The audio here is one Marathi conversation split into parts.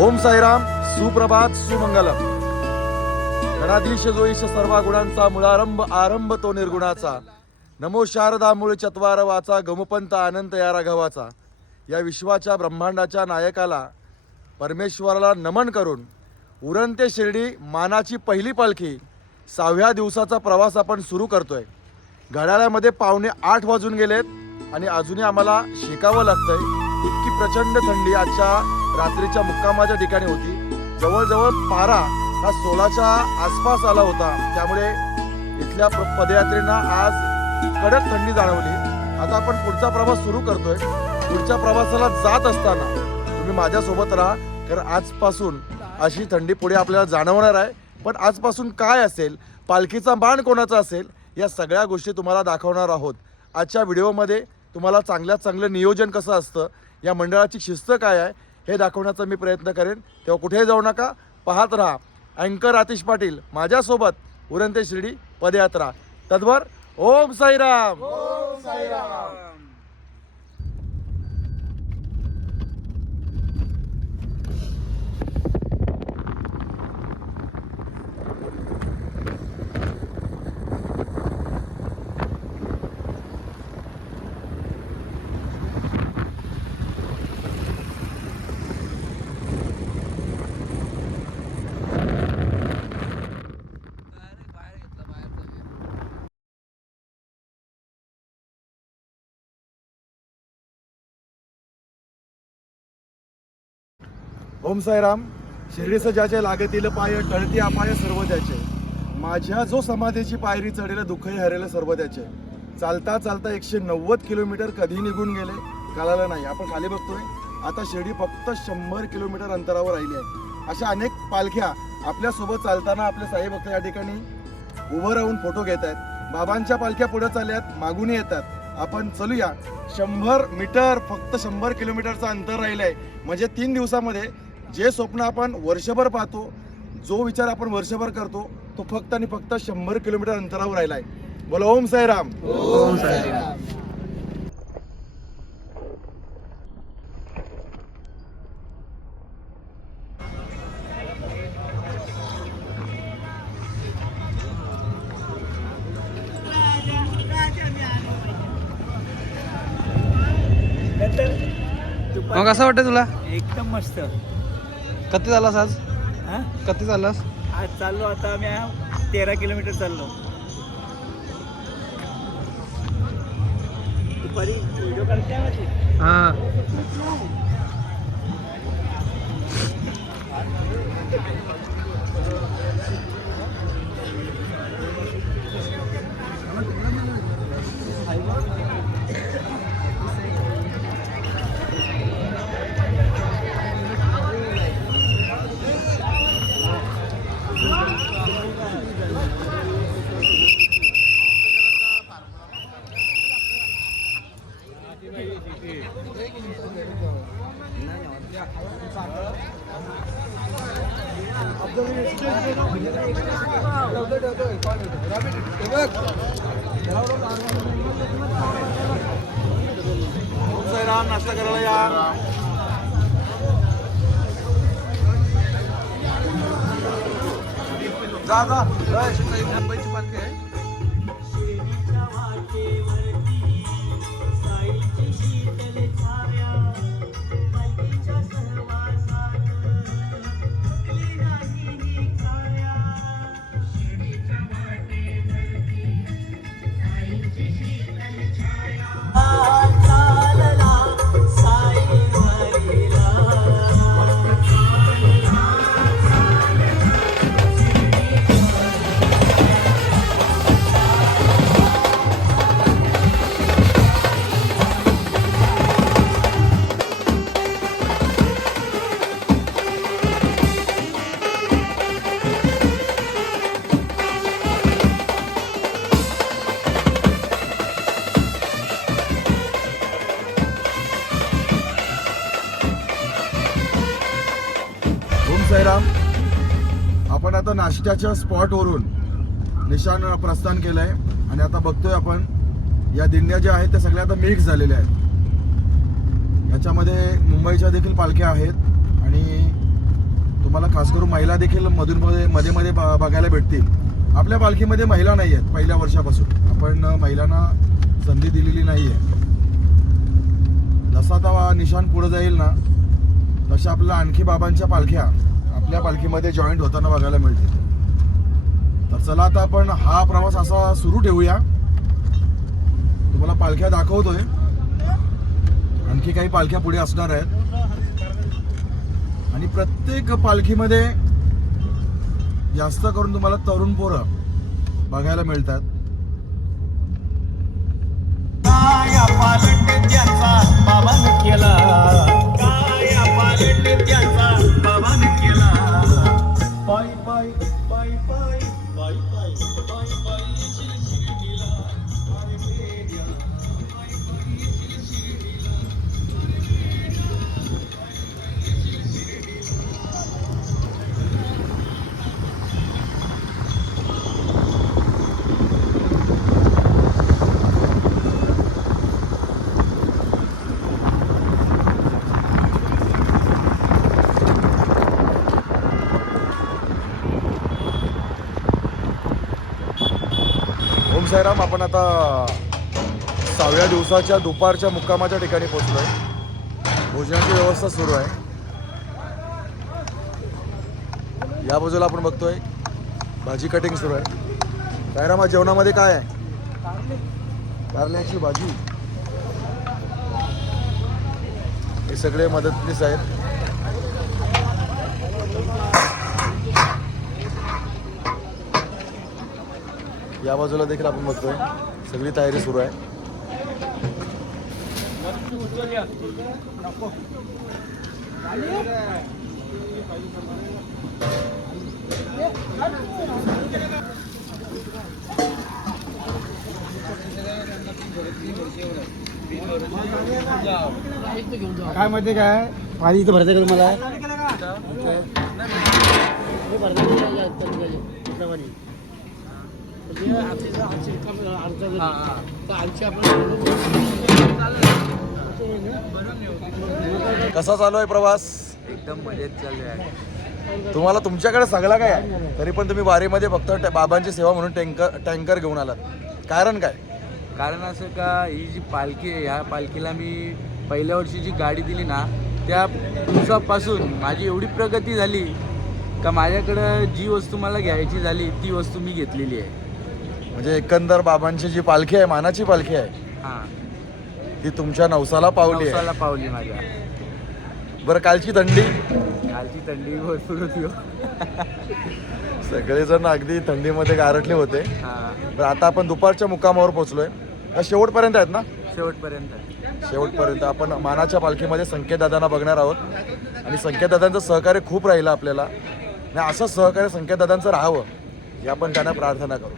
ओम साईराम, सुप्रभात, सुमंगलम. गणाधीश जो ईश सर्व गुणांचा मुळारंभ आरंभ तो निर्गुणाचा. नमो शारदा मूळ चत्वार वाचा गमपंत अनंत या राघवाचा. या विश्वाच्या ब्रह्मांडाच्या नायकाला परमेश्वराला नमन करून उरण ते शिर्डी मानाची पहिली पालखी 6व्या दिवसाचा प्रवास आपण सुरू करतोय. घड्याळामध्ये 7:45 वाजून गेलेत आणि अजूनही आम्हाला शिकावं लागतंय. इतकी प्रचंड थंडी आजच्या रात्रीच्या मुक्कामाच्या ठिकाणी होती. जवळजवळ पारा हा 16च्या आसपास आला होता. त्यामुळे इथल्या पदयात्रेंना आज कडक थंडी जाणवली. आता आपण पुढचा प्रवास सुरू करतोय. पुढच्या प्रवासाला जात असताना तुम्ही माझ्यासोबत राहा, कारण आजपासून अशी थंडी पुढे आपल्याला जाणवणार आहे. पण आजपासून काय असेल, पालखीचा मान कोणाचा असेल, या सगळ्या गोष्टी तुम्हाला दाखवणार आहोत. आजच्या व्हिडिओमध्ये तुम्हाला चांगल्यात चांगलं नियोजन कसं असतं, या मंडळाची शिस्त काय आहे हे दाखवण्याचा मी प्रयत्न करेन. तेव्हा कुठेही जाऊ नका, पाहत राहा. अँकर आतिश पाटील माझ्यासोबत उरण ते शिर्डी पदयात्रा. तद्भर ओम साईराम. ओम साईराम. ओम साईराम. शिर्डीचं ज्याचे लागतील पाय टळती अपाय सर्व त्याचे. माझ्या जो समाधीची पायरी चढेल दुःखही हरेल सर्व त्याचे. चालता चालता 190 किलोमीटर कधी निघून गेले कळालं नाही. आपण खाली बघतोय आता शिर्डी फक्त 100 किलोमीटर अंतरावर राहिली आहे. अशा अनेक पालख्या आपल्यासोबत चालताना आपले साई भक्त या ठिकाणी उभं राहून फोटो घेत आहेत. बाबांच्या पालख्या पुढे चालल्यात, मागूनही येतात. आपण चलूया. 100 मीटर, फक्त 100 किलोमीटरचं अंतर राहिलं आहे. म्हणजे 3 दिवसामध्ये जे स्वप्न आपण वर्षभर पाहतो, जो विचार आपण वर्षभर करतो, तो फक्त आणि फक्त 100 किलोमीटर अंतरावर राहिला आहे. बोला ओम साईराम. ओम साईराम. मग कसं वाटतं तुला? एकदम मस्त. कधी चाललास आज? हा? कधी चाललास? आज चाललो, आता आम्ही 13 किलोमीटर चाललो. दुपारी व्हिडिओ काढते माझी. हां. साईराम. नाश्ता करायला या. जा जा. मुंबईची पालखी आहे. साईराम. आपण आता नाश्त्याच्या स्पॉटवरून निशाण प्रस्थान केलं आहे आणि आता बघतोय आपण या दिंड्या ज्या आहेत त्या सगळ्या आता मिक्स झालेल्या आहेत. याच्यामध्ये मुंबईच्या देखील पालख्या आहेत आणि तुम्हाला खास करून महिला देखील मध्ये मध्ये बघायला भेटतील. आपल्या पालखीमध्ये महिला नाही आहेत पहिल्या वर्षापासून. आपण महिलांना संधी दिलेली नाही आहे. जसा आता निशाण पुढे जाईल ना तशा आपल्या आणखी बाबांच्या पालख्या आपल्या पालखीमध्ये जॉईंट होताना बघायला मिळतील. तर चला आता आपण हा प्रवास असा सुरू ठेवूया. तुम्हाला पालख्या दाखवतोय. आणखी काही पालख्या पुढे असणार आहेत आणि प्रत्येक पालखीमध्ये जास्त करून तुम्हाला तरुण पोरं बघायला मिळतात. काया पालट त्याचा बाबान केला, काया पालट त्याचा बाबान केला. पाय पाय पाय पाय पाय पाय पाय पाय शिर्डीला, पाय पेड्या पाय पाय शिर्डीला. ओम साईराम. आपण आता 6व्या दिवसाच्या दुपारच्या मुक्कामाच्या ठिकाणी पोहोचलोय. भोजनाची व्यवस्था सुरू आहे. या बाजूला आपण बघतोय भाजी कटिंग सुरू आहे. साईराम, जेवणामध्ये काय आहे? कारल्याची भाजी. हे सगळे मदतनीस आहेत. या बाजूला देखील आपण बघतोय सगळी तयारी सुरू आहे. काय माहिती काय पाणी इथं भरायचं का तुम्हाला? कसा चालू आहे प्रवास? एकदम मजेत चालू आहे. तुम्हाला तुमच्याकडे सगळं काय आहे तरी पण तुम्ही वारीमध्ये फक्त बाबांची सेवा म्हणून टँकर घेऊन आलात. कारण काय? कारण असं का ही जी पालखी आहे ह्या पालखीला मी पहिल्या वर्षी जी गाडी दिली ना त्या दिवसापासून माझी एवढी प्रगती झाली का माझ्याकडं जी वस्तू मला घ्यायची झाली ती वस्तू मी घेतलेली आहे. म्हणजे एकंदर बाबांची जी पालखी आहे, मानाची पालखी आहे, हां, ती तुमच्या नवसाला पावली आहे. नवसाला पावली माझ्या. बरं, कालची थंडी? कालची थंडी भरपूर होती हो. सगळेजण अगदी थंडीमध्ये गारटले होते. हां, बरं, आता आपण दुपारच्या मुक्कामावर पोहोचलोय. शेवटपर्यंत आहेत ना? शेवटपर्यंत. शेवटपर्यंत आपण मानाच्या पालखीमध्ये संकेतदादांना बघणार आहोत आणि संकेतदादांचं सहकार्य खूप राहिलं आपल्याला. आणि असं सहकार्य संकेतदादांचं राहावं ही आपण त्यांना प्रार्थना करू.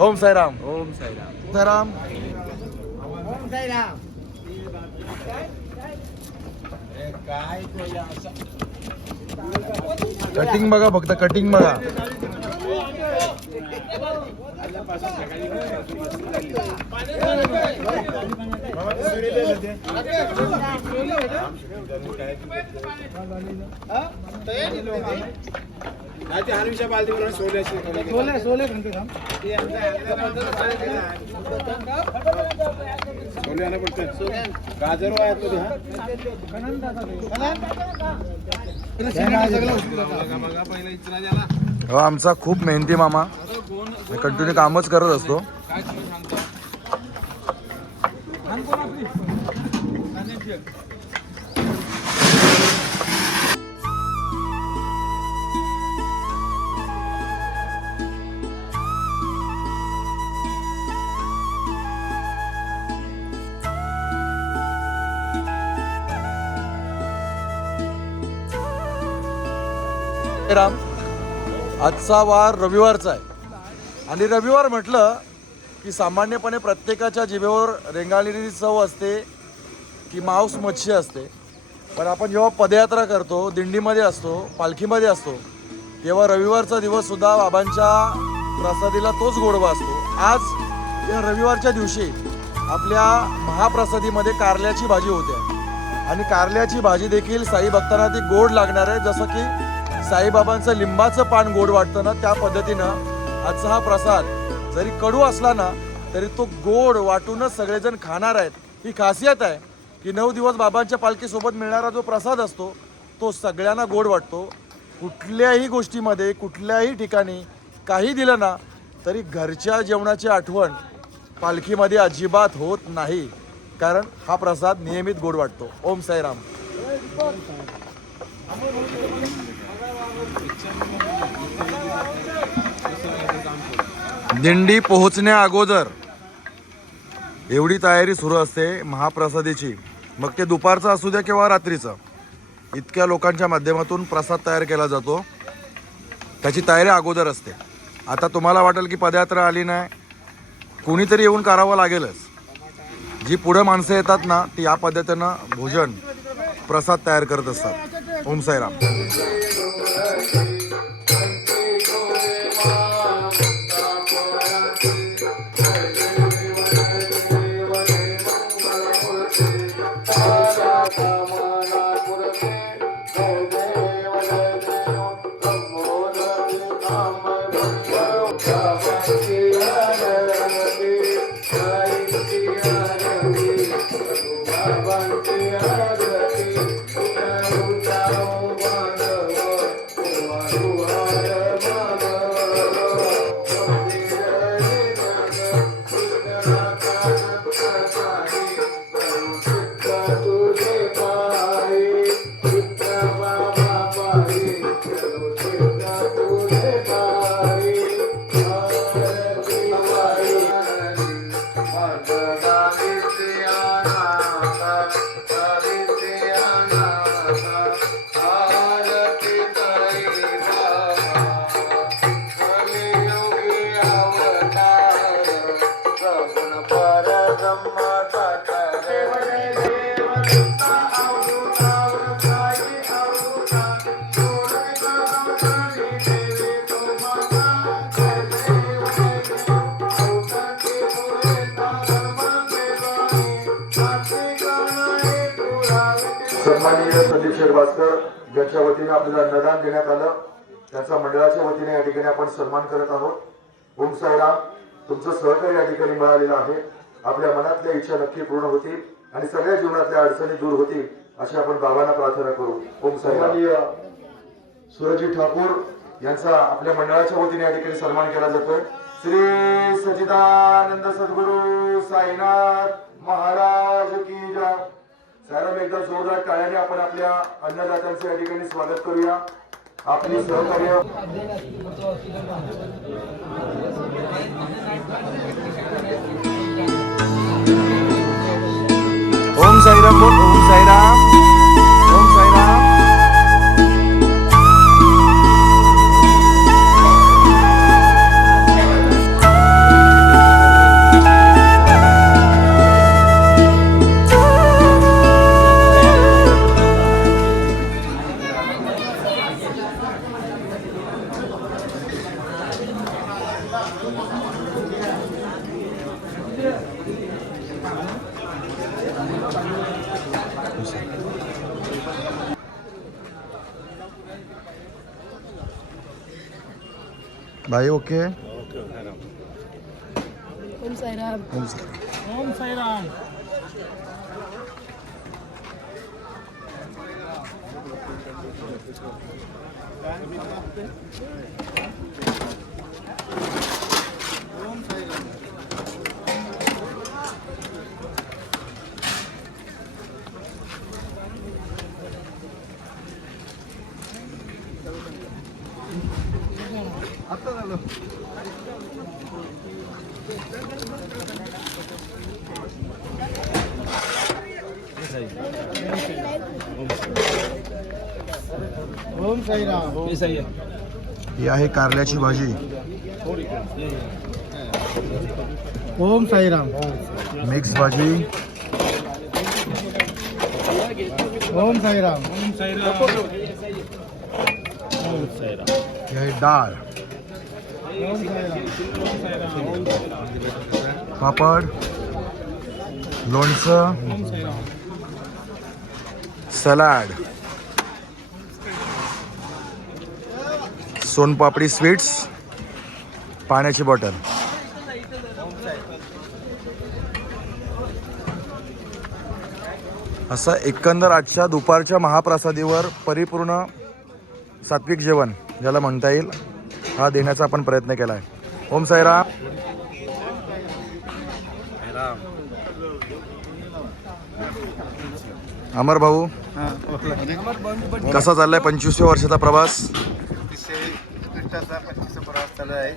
ओम साईराम. ओम साईराम. साईराम. कटिंग बघा, फक्त कटिंग बघा. हो, आमचा खूप मेहनती मामा कंटिन्यू कामच करत असतो. राम, आजचा वार रविवारचा आहे आणि रविवार म्हटलं की सामान्यपणे प्रत्येकाच्या जिभेवर रेंगाळलेली चव असते की मांस मच्छी असते. पण आपण जेव्हा पदयात्रा करतो, दिंडीमध्ये असतो, पालखीमध्ये असतो, तेव्हा रविवारचा दिवससुद्धा बाबांच्या प्रसादीला तोच गोडवा असतो. आज या रविवारच्या दिवशी आपल्या महाप्रसादीमध्ये कारल्याची भाजी होते आणि कारल्याची भाजी देखील साई भक्तांना ती गोड लागणार आहे. जसं की साईबाबांचं लिंबाचं पान गोड वाटतं ना, त्या पद्धतीनं आजचा हा प्रसाद जरी कडू असला ना तरी तो गोड वाटूनच सगळेजण खाणार आहेत. ही खासियत आहे की 9 दिवस बाबांच्या पालखीसोबत मिळणारा जो प्रसाद असतो तो सगळ्यांना गोड वाटतो. कुठल्याही गोष्टीमध्ये कुठल्याही ठिकाणी काही दिलं ना तरी घरच्या जेवणाची आठवण पालखीमध्ये अजिबात होत नाही, कारण हा प्रसाद नियमित गोड वाटतो. ओम साईराम. दिंडी पोहोचण्या अगोदर एवढी तयारी सुरू असते महाप्रसादीची, मग ते दुपारचं असू द्या किंवा रात्रीचं. इतक्या लोकांच्या माध्यमातून प्रसाद तयार केला जातो, त्याची तयारी अगोदर असते. आता तुम्हाला वाटेल की पदयात्रा आली नाही, कुणीतरी येऊन करावं लागेलच. जी पुढं माणसं येतात ना ती या पद्धतीनं भोजन प्रसाद तयार करत असतात. ओम साईराम. सन्माननीय संदीप शेरभास्कर ज्यांच्या वतीने आपल्याला अन्नदान देण्यात आलं त्यांचा मंडळाच्या वतीने या ठिकाणी आपण सन्मान करत आहोत. ओम साईराम. तुमचं सहकार्य या ठिकाणी मिळालेलं आहे. आपल्या मनातल्या इच्छा नक्की पूर्ण होतील आणि सगळ्या जीवनातल्या अडचणी दूर होतील अशी आपण बाबांना प्रार्थना करू. ओम साईराम. सूरजी ठाकूर यांचा आपल्या मंडळाच्या वतीने या ठिकाणी सन्मान केला जातोय. श्री सच्चिदानंद सद्गुरू साईनाथ महाराज की जय. साईराम. एकदा जोरदार टाळ्याने आपण आपल्या अन्नदात्यांचे या ठिकाणी स्वागत करूया. आपली सहकार्य ओम साईराम बोल. ओम साईराम. ओम साईराम. भाई ओके. ओम साईराम. ओम साईराम. ओम साईराम. आता झालं. ओम साईराम. ही आहे कारल्याची भाजी. ओम साईराम. मिक्स भाजी. ओम साईराम. ही आहे डाळ. पापड, लोणचं, सलाड, सोनपापडी स्वीट्स, पाण्याची बॉटल. असं एकंदर आजच्या दुपारच्या महाप्रसादीवर परिपूर्ण सात्विक जेवण ज्याला म्हणता येईल हा देण्याचा आपण प्रयत्न केला आहे. ओम साईराम. अमर भाऊ, कसा चाललाय 25व्या वर्षाचा प्रवास? अतिशय उत्कृष्टाचा 25 प्रवास चालू आहे.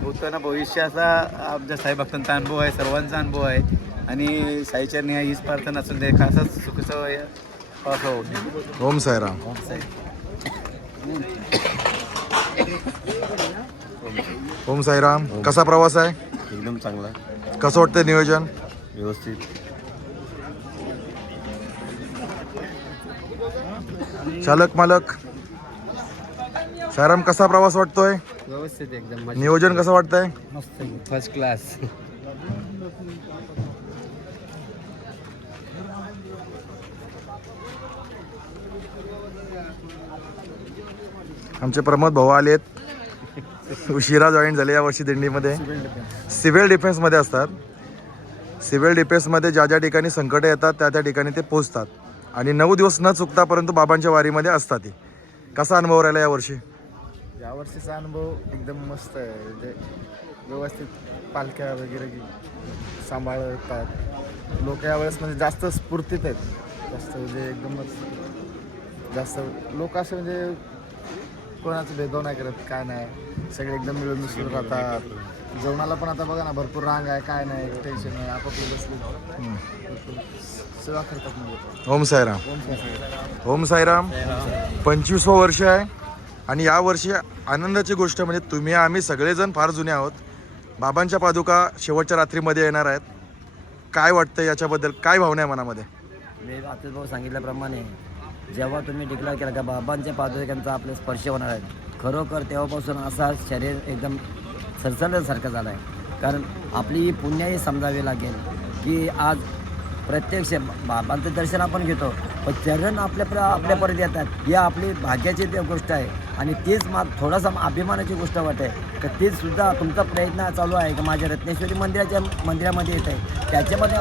भूताना भविष्याचा आमच्या साई भक्तांचा अनुभव आहे, सर्वांचा अनुभव आहे आणि साईचरणी हीच प्रार्थना असून दे खासच सुखसं पास हो. ओम साईराम. ओम साईराम. कसा प्रवास आहे? एकदम चांगला, कसं वाटतं नियोजन? व्यवस्थित. चालक मालक साईराम, कसा प्रवास वाटतोय? व्यवस्थित एकदम नियोजन कसं वाटतंय? मस्त फर्स्ट क्लास. आमचे प्रमोद भाऊ आलेत, उशिरा जॉईन झाले यावर्षी दिंडीमध्ये. सिव्हिल डिफेन्समध्ये असतात. सिव्हिल डिफेन्समध्ये ज्या ज्या ठिकाणी संकट येतात त्या त्या ठिकाणी ते पोचतात आणि 9 दिवस न चुकता परंतु बाबांच्या वारीमध्ये असतात. ते कसा अनुभव राहिला यावर्षी? यावर्षीचा अनुभव एकदम मस्त आहे. म्हणजे व्यवस्थित पालख्या वगैरे सांभाळतात लोक. यावेळेस म्हणजे जास्त स्फूर्तीत आहेत. जास्त म्हणजे एकदमच जास्त लोक असे म्हणजे कोणाचं भेदभाव नाही करत, काय नाही, सगळे एकदम मिळून मिसळून राहतात. जेवणाला पण आता बघा ना, भरपूर रांग आहे, काय नाही, टेन्शन नाही, आपापली बसली सेवा करतात. म्हणजे ओम साईराम. ओम साईराम. 25वं वर्ष आहे आणि यावर्षी आनंदाची गोष्ट म्हणजे तुम्ही आम्ही सगळेजण फार जुने आहोत. बाबांच्या पादुका शेवटच्या रात्रीमध्ये येणार आहेत. काय वाटतं याच्याबद्दल? काय भावना आहे मनामध्ये? मी अतुल भाऊ सांगितल्याप्रमाणे जेव्हा तुम्ही डिक्लेअर केला का बाबांच्या पादुकांचा आपले स्पर्श होणार आहे, खरोखर तेव्हापासून असा शरीर एकदम सरसरल्यासारखं झालं आहे. कारण आपली पुण्याही समजावी लागेल की आज प्रत्यक्ष बाबांचं दर्शन आपण घेतो, पण चरण आपल्यापर्यंत येतात. ही आपली भाग्याची ते गोष्ट आहे आणि तीच थोडासा अभिमानाची गोष्ट वाटते. तर तीचसुद्धा तुमचा प्रयत्न चालू आहे की माझ्या रत्नेश्वरी मंदिरामध्ये येत आहे. त्याच्यामध्ये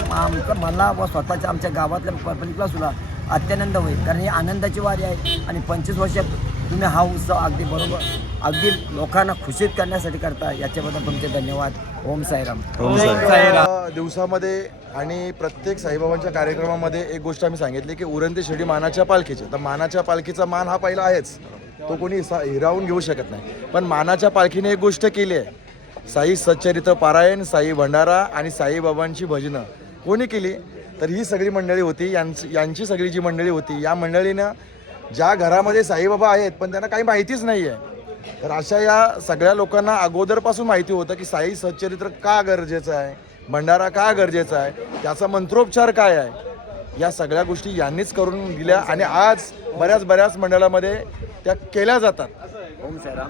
मला व स्वतःच्या आमच्या गावातल्या पब्लिकलासुद्धा अत्यानंद होईल. कारण ही आनंदाची वारी आहे आणि 25 वर्षात तुम्ही हा उत्सव अगदी बरोबर अगदी लोकांना खुशीत करण्यासाठी करता. याच्याबद्दल तुमचे धन्यवाद. ओम साईराम. ओम साईराम. दिवसामध्ये आणि प्रत्येक साईबाबांच्या कार्यक्रमामध्ये एक गोष्ट आम्ही सांगितली की उरण ते शिर्डी मानाच्या पालखीचे. तर मानाच्या पालखीचा मान हा पहिला आहेच, तो कोणी हिरावून घेऊ शकत नाही. पण मानाच्या पालखीने एक गोष्ट केली आहे, साई सच्चरित्र पारायण, साई भंडारा आणि साईबाबांची भजनं कोणी केली? तर ही सगळी मंडळी होती. यांची सगळी जी मंडळी होती, या मंडळीनं ज्या घरामध्ये साईबाबा आहेत पण त्यांना काही माहितीच नाही आहे, तर अशा या सगळ्या लोकांना अगोदरपासून माहिती होतं की साई सच्चरित्र का गरजेचं आहे, भंडारा का गरजेचा आहे, त्याचा मंत्रोपचार काय आहे. या सगळ्या गोष्टी यांनीच करून दिल्या आणि आज बऱ्याच मंडळामध्ये त्या केल्या जातात. ओम साईराम.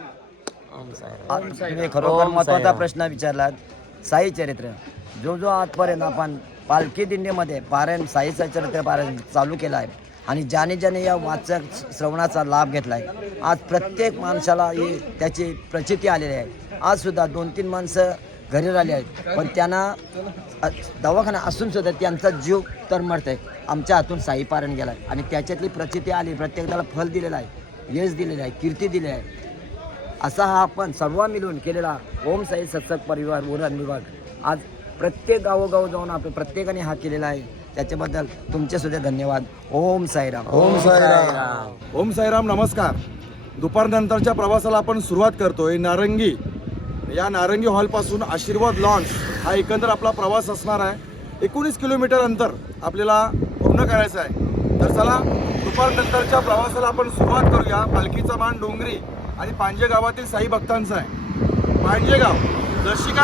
ओम साईराम. तुम्ही खरोखर महत्त्वाचा प्रश्न विचारलात. साई चरित्र जो आजपर्यंत आपण पालखी दिंडीमध्ये पारायण, साई चरित्र पारायण चालू केलं आहे आणि ज्याने या वाचक श्रवणाचा लाभ घेतला आहे, आज प्रत्येक माणसाला त्याची प्रचिती आलेली आहे. आजसुद्धा 2-3 माणसं घरी राहिली आहेत पण त्यांना दवाखाना असूनसुद्धा त्यांचा जीव तरमडत आहे. आमच्या हातून साई पारायण गेला आहे आणि त्याच्यातली प्रचिती आली. प्रत्येकाला फल दिलेलं आहे, यश दिलेलं आहे, कीर्ती दिली आहे. असा हा आपण सर्व मिळून केलेला ओम साई सत्संग परिवार उरण विभाग आज प्रत्येक गावोगाव जाऊन आपण प्रत्येकाने हा केलेला आहे. त्याच्याबद्दल तुमचे सुद्धा धन्यवाद. ओम साईराम. ओम साईराम. ओम साईराम. नमस्कार. दुपारनंतरच्या प्रवासाला आपण सुरुवात करतोय नारंगी. या नारंगी हॉलपासून आशीर्वाद लॉन्च हा एकंदर आपला प्रवास असणार आहे. 19 किलोमीटर अंतर आपल्याला पूर्ण करायचं आहे. तर चला दुपारनंतरच्या प्रवासाला आपण सुरुवात करूया. पालखीचा मान डोंगरी आणि पांजे गावातील साई भक्तांचा आहे. पांजे गाव जशी का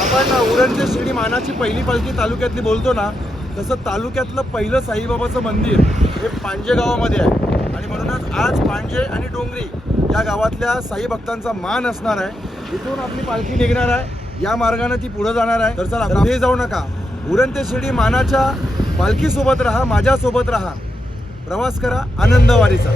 आपण उरण ते शिर्डी मानाची पहिली पालखी तालुक्यातली बोलतो ना, तसं तालुक्यातलं पहिलं साईबाबाचं मंदिर हे पांजे गावामध्ये आहे आणि म्हणूनच आज पांजे आणि डोंगरी या गावातल्या साई भक्तांचा मान असणार आहे. इथून आपली पालखी निघणार आहे, या मार्गाने ती पुढे जाणार आहे. तर चला पुढे जाऊ नका, उरण ते शिर्डी मानाच्या पालखीसोबत राहा, माझ्यासोबत राहा, प्रवास करा आनंदवारीचा.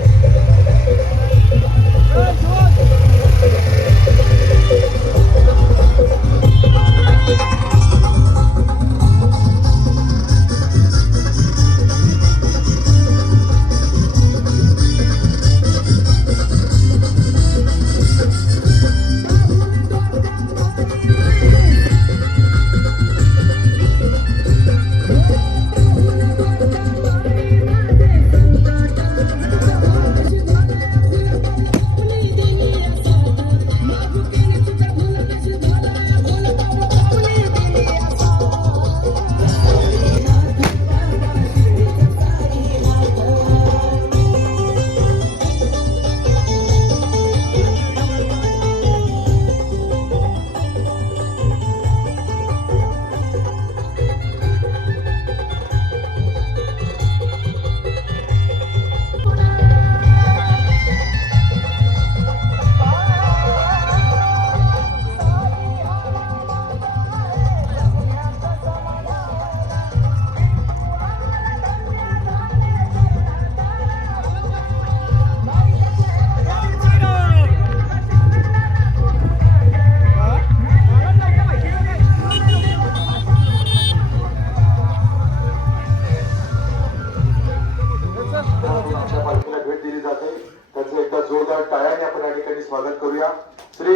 आहे त्यांचं एकदा जोरदार टाळ्याने आपण या ठिकाणी स्वागत करूया. श्री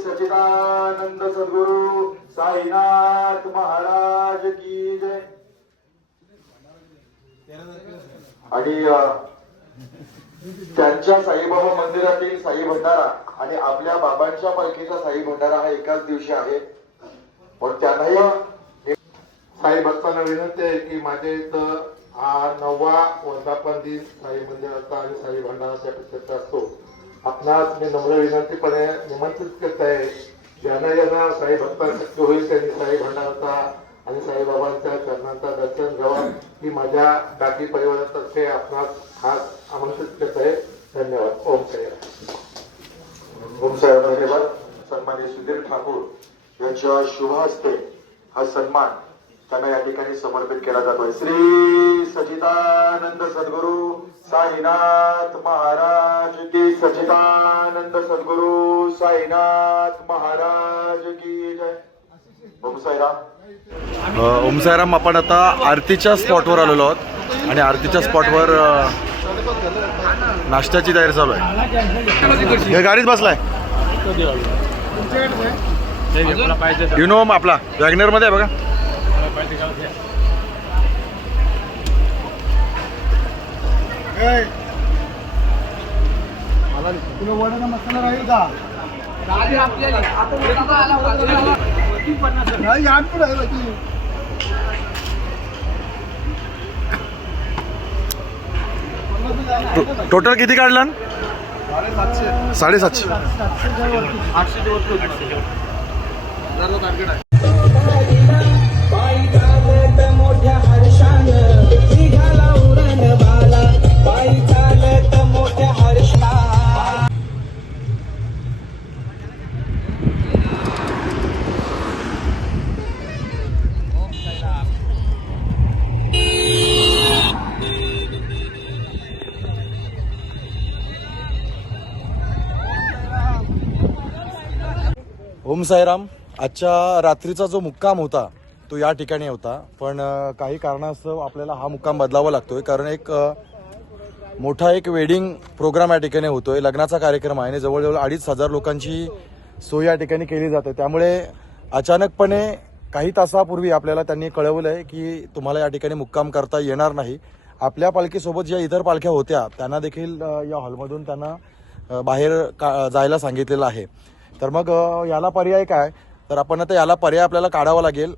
सच्चिदानंद सद्गुरु साईनाथ महाराज की जय. आणि त्यांच्या साईबाबा मंदिरातील साई भंडारा आणि आपल्या बाबांच्या पालखीचा साई भंडारा हा एकाच दिवशी आहे. पण त्यांनाही साई भक्तांना विनंती आहे की माझ्या इथं हा 9वा वर्धापन दिन साई मंदिराचा आणि साई भंडाराच्या प्रतिष्ठा असतो. आपणास मी नम्र विनंतीपणे निमंत्रित करत आहे, ज्यांना साई भक्तांना शक्य होईल त्यांनी साई भंडाराचा आणि साईबाबांच्या चरणांचा दर्शन घ्यावं ही माझ्या डाकी परिवारातर्फे आपणास खास आमंत्रित करत आहे. धन्यवाद. ओम साईराम. ओम साहेब धन्यवाद. सन्माननीय सुधीर ठाकूर यांच्या शुभ हस्ते हा सन्मान त्यांना या ठिकाणी समर्पित केला जातोय. श्री सच्चिदानंद सद्गुरु साईनाथ महाराज की. सच्चिदानंद सद्गुरु साईनाथ महाराज की जय. ओम साईराम. ओम साईराम. आपण आता आरतीच्या स्पॉटवर आलेलो आहोत आणि आरतीच्या स्पॉटवर नाश्त्याची तयारी चालू आहे. हे गाडीत बसलाय युनो आपला वॅगनर मध्ये आहे बघा. मसाला राहील का? टोटल किती काढला? 750. ओम साईराम. आजच्या रात्रीचा जो मुक्काम होता तो या ठिकाणी होता, पण काही कारणास्तव आपल्याला हा मुक्काम बदलावा लागतोय. कारण एक मोठा वेडिंग प्रोग्राम या ठिकाणी होतोय. लग्नाचा कार्यक्रम आहे आणि जवळजवळ 2,500 लोकांची सोय या ठिकाणी केली जाते. त्यामुळे अचानकपणे काही तासापूर्वी आपल्याला त्यांनी कळवलं आहे की तुम्हाला या ठिकाणी मुक्काम करता येणार नाही. आपल्या पालखीसोबत ज्या इतर पालख्या होत्या त्यांना देखील या हॉलमधून त्यांना बाहेर जायला सांगितलेलं आहे. तर मग याला पर्याय काय? तर आपण आता याला पर्याय आपल्याला काढावा लागेल.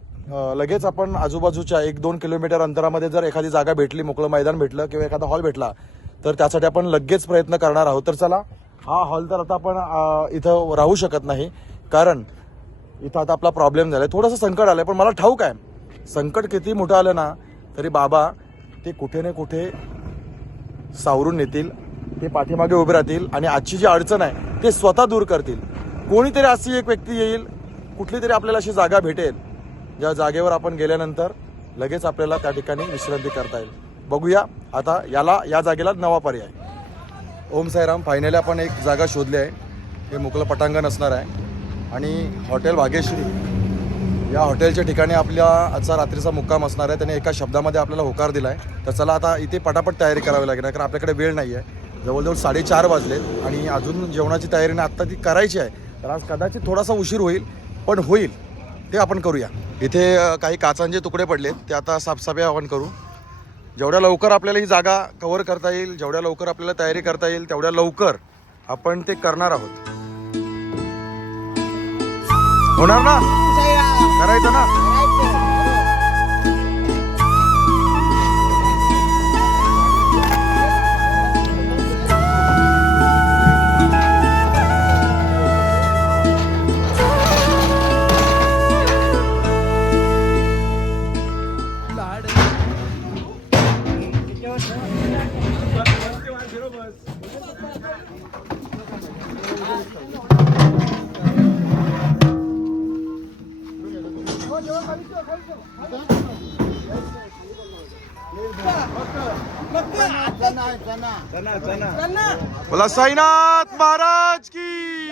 लगेच आपण आजूबाजूच्या 1-2 किलोमीटर अंतरामध्ये जर एखादी जागा भेटली, मोकळं मैदान भेटलं किंवा एखादा हॉल भेटला तर त्यासाठी आपण लगेच प्रयत्न करणार आहोत. तर चला, हा हॉल तर आता आपण इथं राहू शकत नाही, कारण इथं आता आपला प्रॉब्लेम झालाय. थोडंसं संकट आलंय, पण मला ठाऊक आहे संकट किती मोठं आलं ना तरी बाबा ते कुठे ना कुठे सावरून नेतील. ते पाठीमागे उभे राहतील आणि आजची जी अडचण आहे ते स्वतः दूर करतील. कोणीतरी अशी एक व्यक्ती येईल, कुठली तरी आपल्याला अशी जागा भेटेल ज्या जागेवर आपण गेल्यानंतर लगेच आपल्याला त्या ठिकाणी विश्रांती करता येईल. बघूया आता या जागेला नवा पर्याय. ओम साईराम. फायनली आपण एक जागा शोधली आहे. हे मोकळं पटांगण असणार आहे आणि हॉटेल भाग्यश्री या हॉटेलच्या ठिकाणी आपल्या आजचा रात्रीचा मुक्काम असणार आहे. त्याने एका शब्दामध्ये आपल्याला होकार दिला आहे. तर चला आता इथे पटापट तयारी करावी लागेल, कारण आपल्याकडे वेळ नाही आहे. जवळजवळ 4:30 वाजलेत आणि अजून जेवणाची तयारी आत्ता ती करायची आहे. तर आज कदाचित थोडासा उशीर होईल, पण होईल ते आपण करूया. इथे काही काचांचे तुकडे पडलेत, ते आता साफसफाई आपण करू. जेवढ्या लवकर आपल्याला ही जागा कव्हर करता येईल, जेवढ्या लवकर आपल्याला तयारी करता येईल तेवढ्या लवकर आपण ते करणार आहोत. होणार ना? करायचं ना? बोला साईनाथ महाराज की.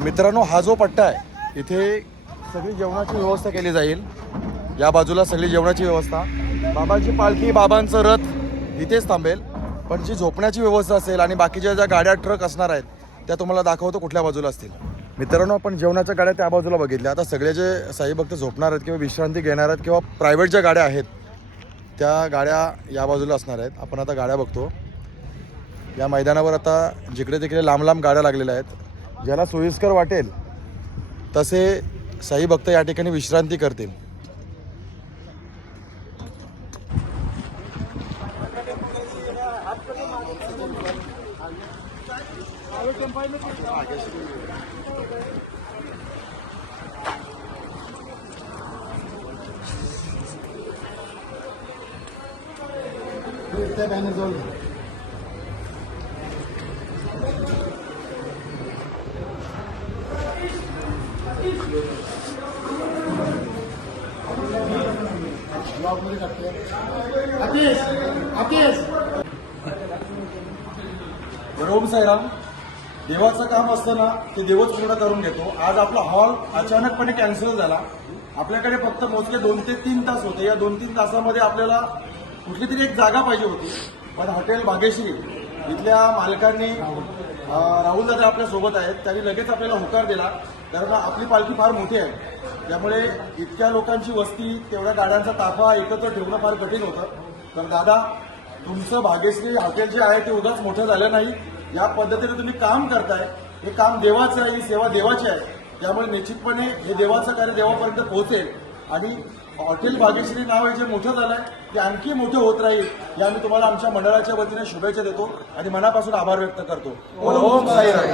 मित्रांनो, हा जो पट्टा आहे इथे सगळी जेवणाची व्यवस्था केली जाईल. या बाजूला सगळी जेवणाची व्यवस्था, बाबांची पालखी, बाबांचं रथ इथेच थांबेल. पण जी झोपण्याची व्यवस्था असेल आणि बाकीच्या ज्या गाड्या ट्रक असणार आहेत त्या तुम्हाला दाखवतो कुठल्या बाजूला असतील. मित्रांनो, आपण जेवणाच्या गाड्या त्या बाजूला बघितल्या. आता सगळे जे साई भक्त झोपणार आहेत किंवा विश्रांती घेणार आहेत किंवा प्रायव्हेट ज्या गाड्या आहेत त्या गाड्या या बाजूला असणार आहेत. आपण आता गाड्या बघतो. या मैदानावर आता जिकडे तिकडे लांब लांब गाड्या लागलेल्या आहेत. ज्याला सोयीस्कर वाटेल तसे साई भक्त या ठिकाणी विश्रांती करतील. ओम साईराम. देवाचं काम असतं ना ते देवच पूर्ण करून घेतो. आज आपला हॉल अचानकपणे कॅन्सल झाला. आपल्याकडे फक्त मोजके 2 ते 3 तास होते. या 2-3 तासामध्ये आपल्याला कुठली तरी एक जागा पाहिजे होती. पण हॉटेल भाग्यश्री इथल्या मालकांनी राहुल दादा आपल्या सोबत आहेत, त्यांनी लगेच आपल्याला होकार दिला. कारण आपली पालखी फार मोठी आहे, त्यामुळे इतक्या लोकांची वस्ती, तेवढ्या गाड्यांचा ताफा एकत्र ठेवणं फार कठीण होतं. तर दादा, तुमचं भाग्यश्री हॉटेल जे आहे ते उगाच मोठं झालं नाही. या पद्धतीने तुम्ही काम करताय, हे काम देवाचं आहे, ही सेवा देवाची आहे. त्यामुळे निश्चितपणे हे देवाचं कार्य देवापर्यंत पोहोचेल आणि हॉटेल भाग्यश्री नाव हे जे मोठं झालंय ते आणखी मोठं होत राहील. या मी तुम्हाला आमच्या मंडळाच्या वतीने शुभेच्छा देतो आणि मनापासून आभार व्यक्त करतो. ओम साईराम.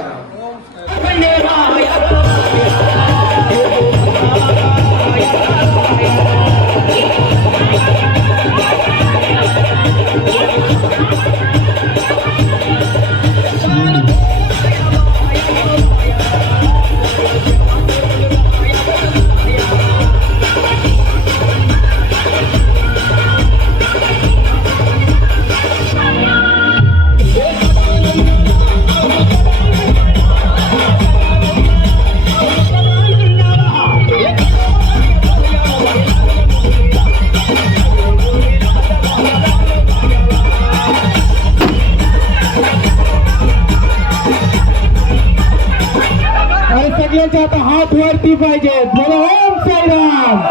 सगळ्यांचा आता हात वरती पाहिजे. बोला ओम साईराम.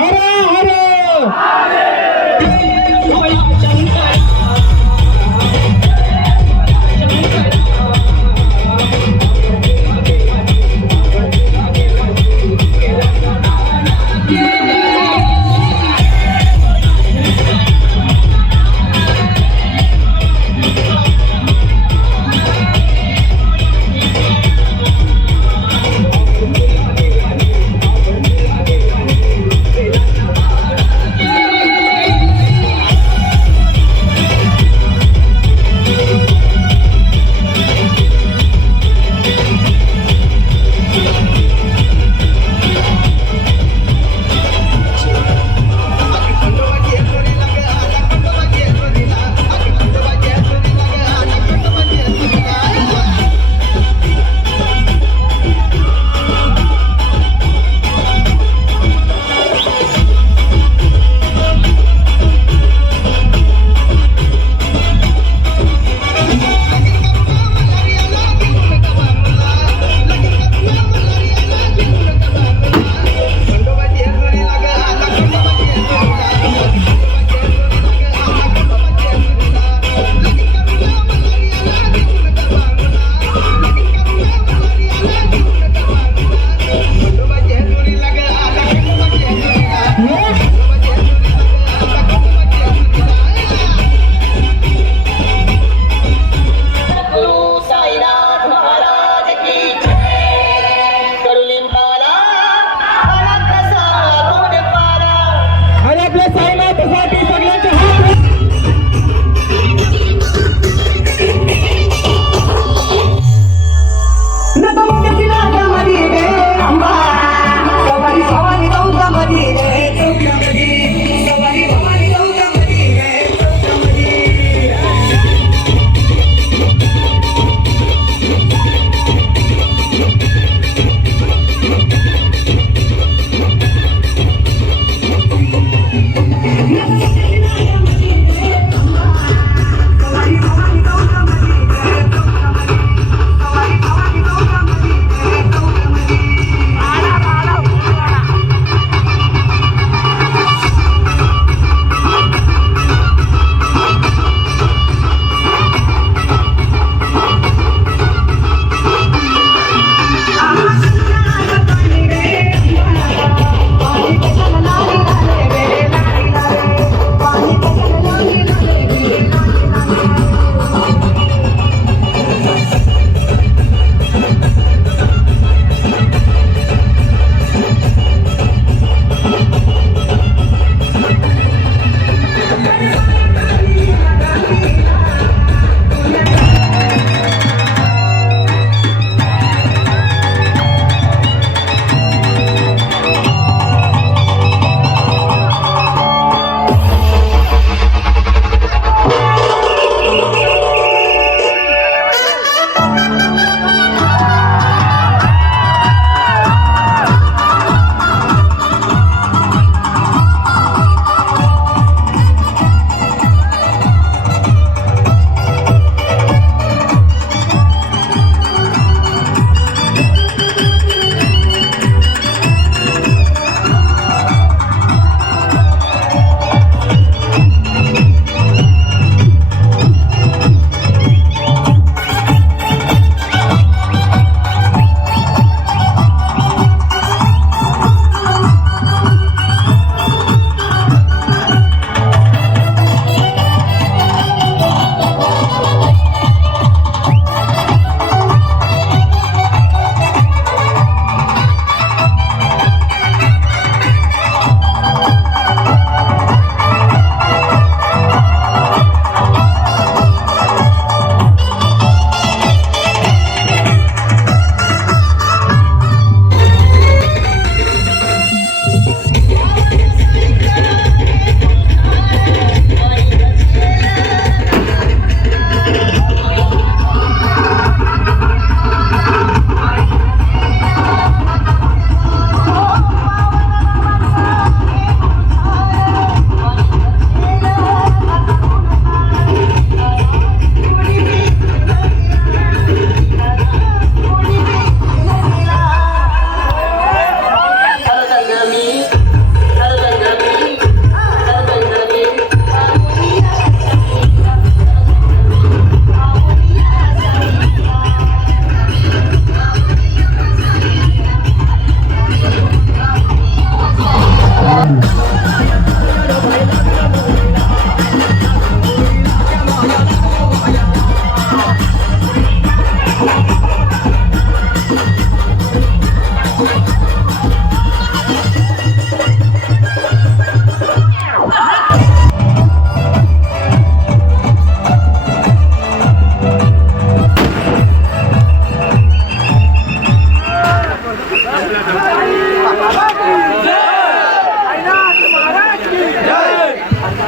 हर हर.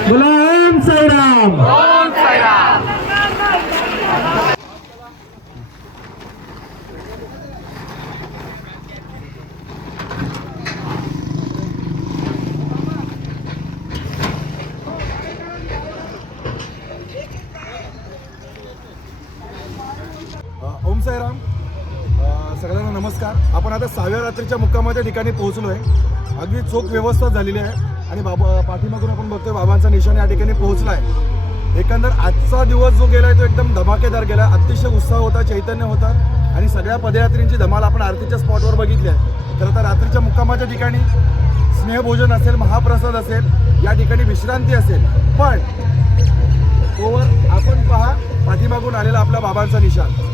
बोला ओम साईराम. ओम साईराम. सगळ्यांना नमस्कार. आपण आता 6व्या रात्रीच्या मुक्कामाच्या ठिकाणी पोहोचलो आहे. अगदी चोख व्यवस्था झालेली आहे आणि बाबा पाठीमागून आपण बघतोय बाबांचा निशाण या ठिकाणी पोहोचला आहे. एकंदर आजचा दिवस जो गेला आहे तो एकदम धमाकेदार गेला. अतिशय उत्साह होता, चैतन्य होता आणि सगळ्या पदयात्रींची धमाल आपण आरतीच्या स्पॉटवर बघितली आहे. तर आता रात्रीच्या मुक्कामाच्या ठिकाणी स्नेहभोजन असेल, महाप्रसाद असेल, या ठिकाणी विश्रांती असेल. पण तोवर आपण पहा पाठीमागून आलेला आपल्या बाबांचा निशाण.